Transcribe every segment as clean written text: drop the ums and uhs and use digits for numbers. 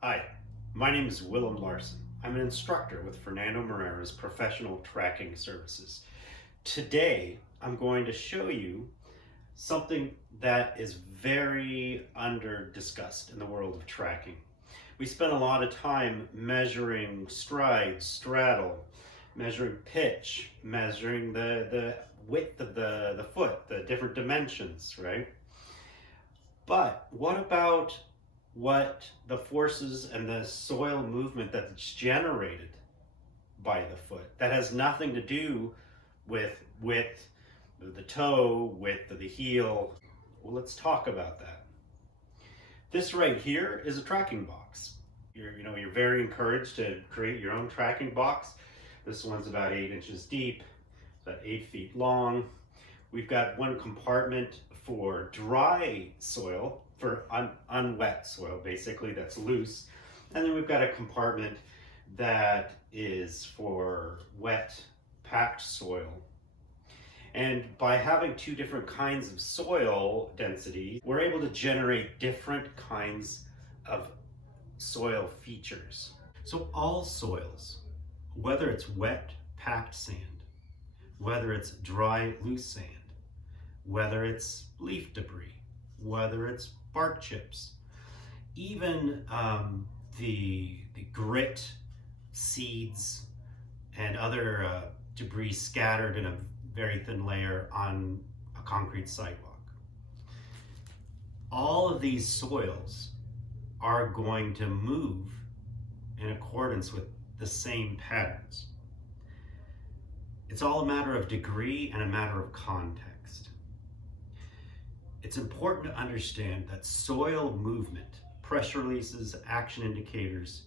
Hi, my name is Willem Larson. I'm an instructor with Fernando Moreira's Professional Tracking Services. Today, I'm going to show you something that is very under discussed in the world of tracking. We spend a lot of time measuring stride, straddle, measuring pitch, measuring the width of the foot, the different dimensions, right? But what about what the forces and the soil movement that's generated by the foot that has nothing to do with width, the toe, width of the heel? Well, let's talk about that. This right here is a tracking box. You're very encouraged to create your own tracking box. This one's about 8 inches deep, about 8 feet long. We've got one compartment for dry soil, for unwet soil, basically, that's loose. And then we've got a compartment that is for wet, packed soil. And by having two different kinds of soil density, we're able to generate different kinds of soil features. So all soils, whether it's wet, packed sand, whether it's dry, loose sand, whether it's leaf debris, whether it's bark chips, even the grit, seeds, and other debris scattered in a very thin layer on a concrete sidewalk. All of these soils are going to move in accordance with the same patterns. It's all a matter of degree and a matter of context. It's important to understand that soil movement, pressure releases, action indicators,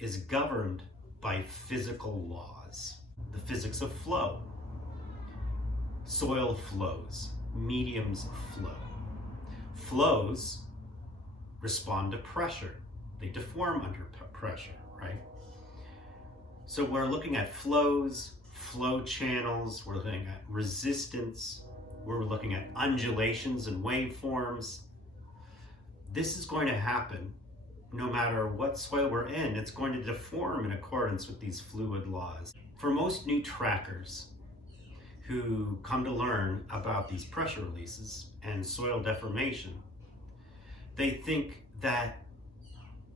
is governed by physical laws. The physics of flow. Soil flows, mediums flow. Flows respond to pressure. They deform under pressure, right? So we're looking at flows, flow channels, we're looking at resistance, we're looking at undulations and waveforms. This is going to happen no matter what soil we're in. It's going to deform in accordance with these fluid laws. For most new trackers who come to learn about these pressure releases and soil deformation, they think that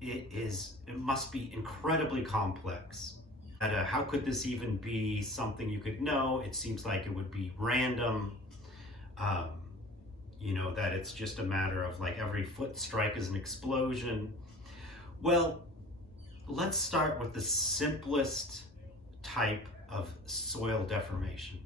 it must be incredibly complex. How could this even be something you could know? It seems like it would be random. That it's just a matter of like every foot strike is an explosion. Well, let's start with the simplest type of soil deformation,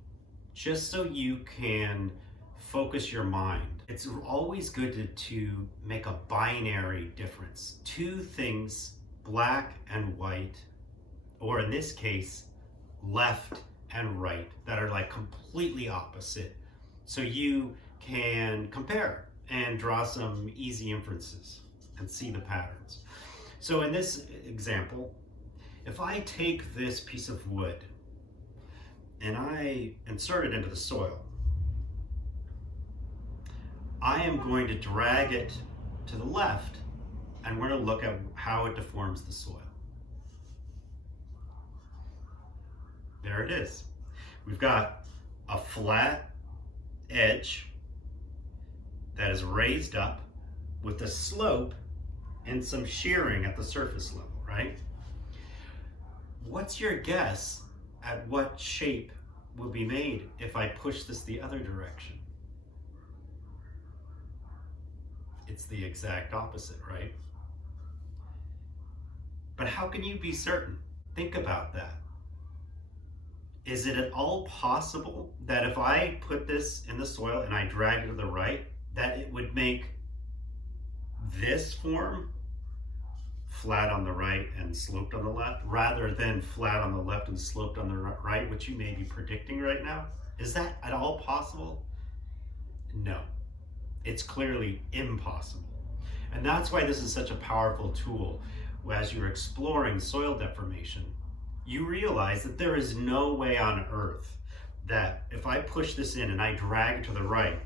just so you can focus your mind. It's always good to make a binary difference. Two things, black and white, or in this case, left and right, that are like completely opposite. So you can compare and draw some easy inferences and see the patterns. So in this example, if I take this piece of wood and I insert it into the soil, I am going to drag it to the left, and we're going to look at how it deforms the soil. There it is. We've got a flat edge that is raised up with a slope and some shearing at the surface level, right? What's your guess at what shape will be made if I push this the other direction? It's the exact opposite, right? But how can you be certain? Think about that. Is it at all possible that if I put this in the soil and I drag it to the right, that it would make this form flat on the right and sloped on the left, rather than flat on the left and sloped on the right, which you may be predicting right now? Is that at all possible? No, it's clearly impossible. And that's why this is such a powerful tool. As you're exploring soil deformation, you realize that there is no way on earth that if I push this in and I drag it to the right,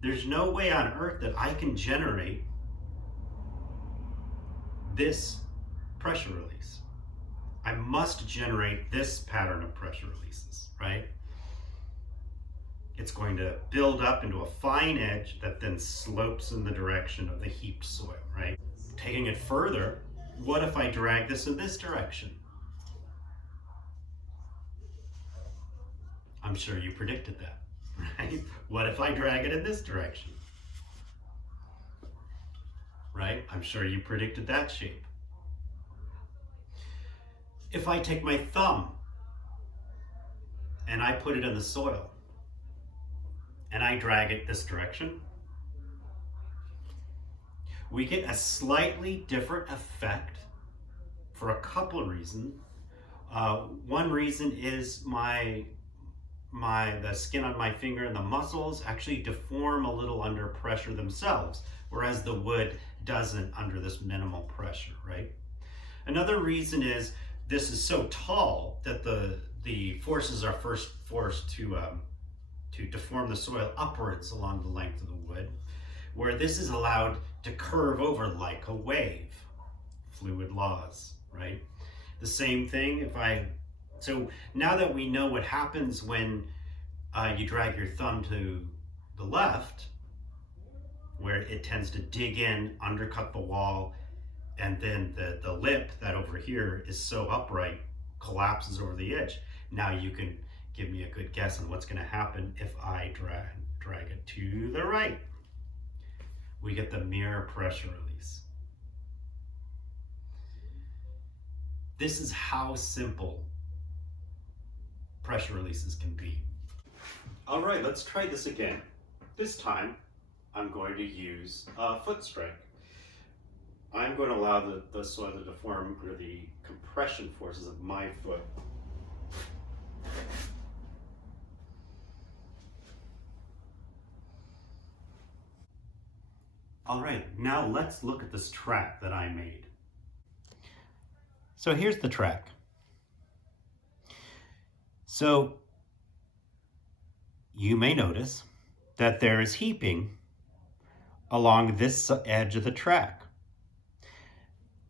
there's no way on earth that I can generate this pressure release. I must generate this pattern of pressure releases, right? It's going to build up into a fine edge that then slopes in the direction of the heaped soil, right? Taking it further, what if I drag this in this direction? I'm sure you predicted that, right? What if I drag it in this direction? Right? I'm sure you predicted that shape. If I take my thumb and I put it in the soil and I drag it this direction, we get a slightly different effect for a couple of reasons. One reason is the skin on my finger and the muscles actually deform a little under pressure themselves, whereas the wood doesn't under this minimal pressure, right? Another reason is this is so tall that the forces are first forced to deform the soil upwards along the length of the wood, where this is allowed to curve over like a wave. Fluid laws, right? The same thing so now that we know what happens when you drag your thumb to the left, where it tends to dig in, undercut the wall, and then the lip that over here is so upright collapses over the edge. Now you can give me a good guess on what's going to happen if I drag it to the right. We get the mirror pressure release. This is how simple pressure releases can be. All right, let's try this again. This time, I'm going to use a foot strike. I'm going to allow the soil to deform under the compression forces of my foot. All right, now let's look at this track that I made. So here's the track. So you may notice that there is heaping along this edge of the track,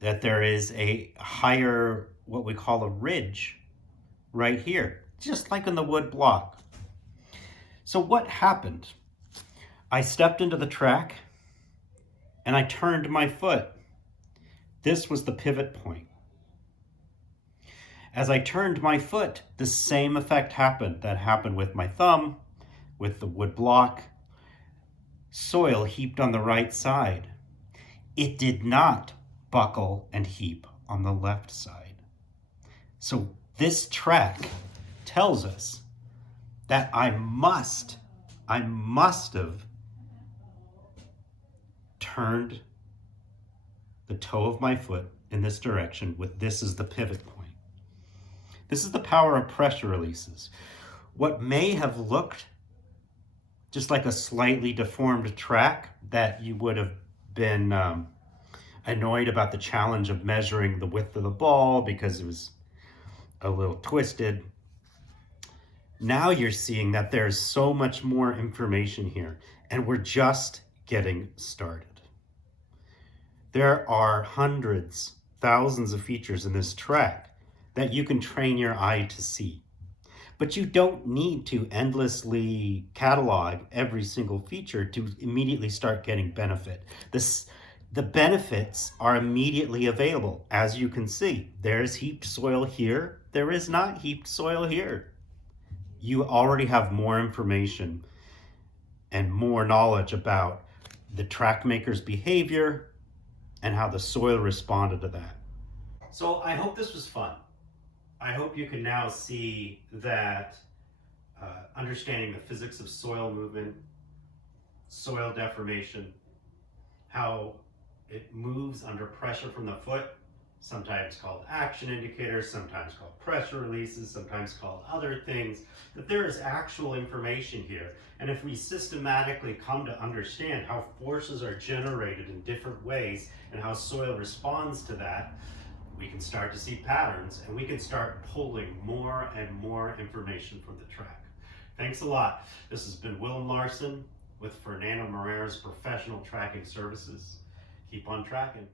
that there is a higher, what we call a ridge right here, just like in the wood block. So what happened? I stepped into the track and I turned my foot. This was the pivot point. As I turned my foot, the same effect happened that happened with my thumb, with the wood block. Soil heaped on the right side. It did not buckle and heap on the left side. So this track tells us that I must have turned the toe of my foot in this direction with this as the pivot point. This is the power of pressure releases. What may have looked just like a slightly deformed track that you would have been annoyed about the challenge of measuring the width of the ball because it was a little twisted. Now you're seeing that there's so much more information here, and we're just getting started. There are hundreds, thousands of features in this track that you can train your eye to see. But you don't need to endlessly catalog every single feature to immediately start getting benefit. The benefits are immediately available. As you can see, there's heaped soil here. There is not heaped soil here. You already have more information and more knowledge about the track maker's behavior and how the soil responded to that. So I hope this was fun. I hope you can now see that understanding the physics of soil movement, soil deformation, how it moves under pressure from the foot, sometimes called action indicators, sometimes called pressure releases, sometimes called other things, that there is actual information here. And if we systematically come to understand how forces are generated in different ways and how soil responds to that, we can start to see patterns, and we can start pulling more and more information from the track. Thanks a lot. This has been Willem Larson with Fernando Moreira's Professional Tracking Services. Keep on tracking.